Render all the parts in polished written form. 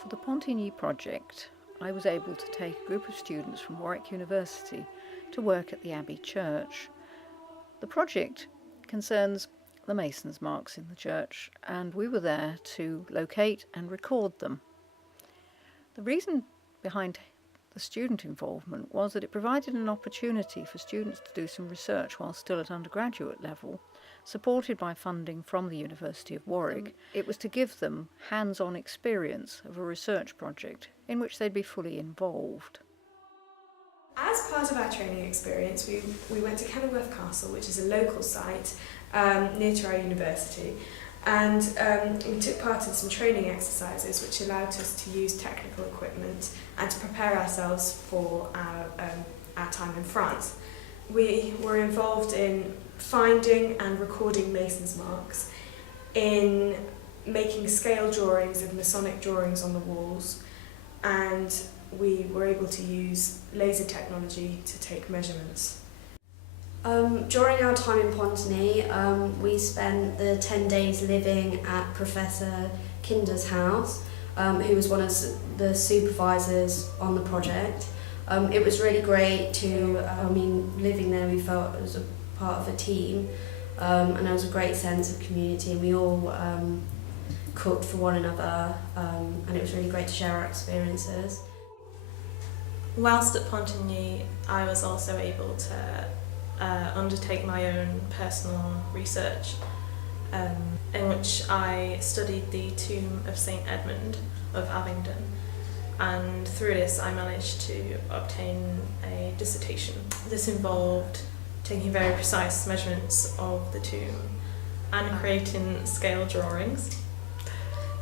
For the Pontigny project, I was able to take a group of students from Warwick University to work at the Abbey Church. The project concerns the masons' marks in the church, and we were there to locate and record them. The reason behind the student involvement was that it provided an opportunity for students to do some research while still at undergraduate level, supported by funding from the University of Warwick. It was to give them hands-on experience of a research project in which they'd be fully involved. As part of our training experience, we went to Kenilworth Castle, which is a local site near to our university, and we took part in some training exercises which allowed us to use technical equipment and to prepare ourselves for our time in France. We were involved in finding and recording masons' marks, in making scale drawings of Masonic drawings on the walls, and we were able to use laser technology to take measurements. During our time in Pontigny, we spent the 10 days living at Professor Kinder's house, who was one of the supervisors on the project. It was really great to, living there we felt as a part of a team, and there was a great sense of community, and we all cooked for one another, and it was really great to share our experiences. Whilst at Pontigny, I was also able to undertake my own personal research, in which I studied the tomb of St Edmund of Abingdon, and through this I managed to obtain a dissertation. This involved taking very precise measurements of the tomb and creating scale drawings.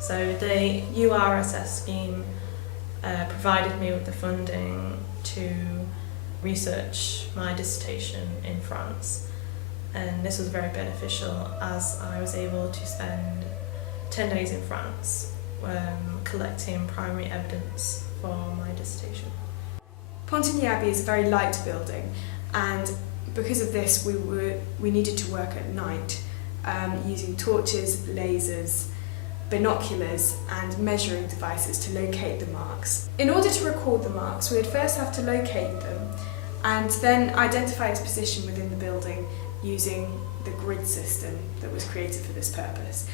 So the URSS scheme provided me with the funding to research my dissertation in France, and this was very beneficial as I was able to spend 10 days in France collecting primary evidence for my dissertation. Pontigny Abbey is a very light building, and because of this we needed to work at night using torches, lasers, binoculars and measuring devices to locate the marks. In order to record the marks, we would first have to locate them and then identify its position within the building using the grid system that was created for this purpose.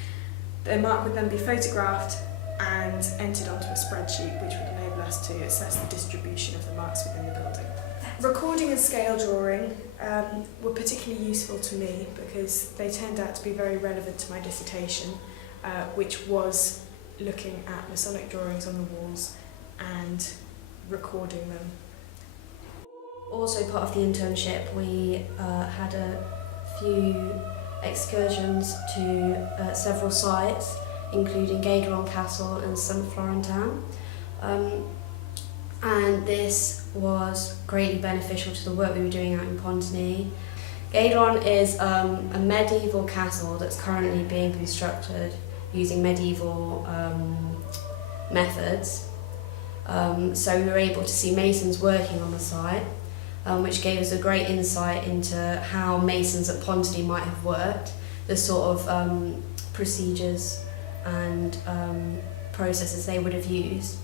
The mark would then be photographed and entered onto a spreadsheet, which would enable us to assess the distribution of the marks within the building. Recording and scale drawing were particularly useful to me because they turned out to be very relevant to my dissertation, which was looking at Masonic drawings on the walls and recording them. Also part of the internship, we had a few excursions to several sites, including Gadelon Castle and St Florentin, and this was greatly beneficial to the work we were doing out in Pontigny. Gadelon is a medieval castle that's currently being constructed using medieval methods. So we were able to see masons working on the site, which gave us a great insight into how masons at Pontigny might have worked, the sort of procedures and processes they would have used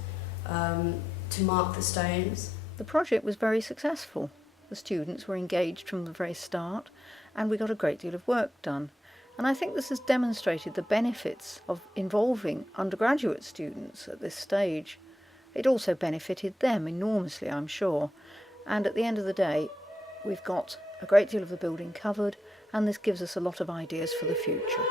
to mark the stones. The project was very successful. The students were engaged from the very start, and we got a great deal of work done. And I think this has demonstrated the benefits of involving undergraduate students at this stage. It also benefited them enormously, I'm sure. And at the end of the day, we've got a great deal of the building covered, and this gives us a lot of ideas for the future.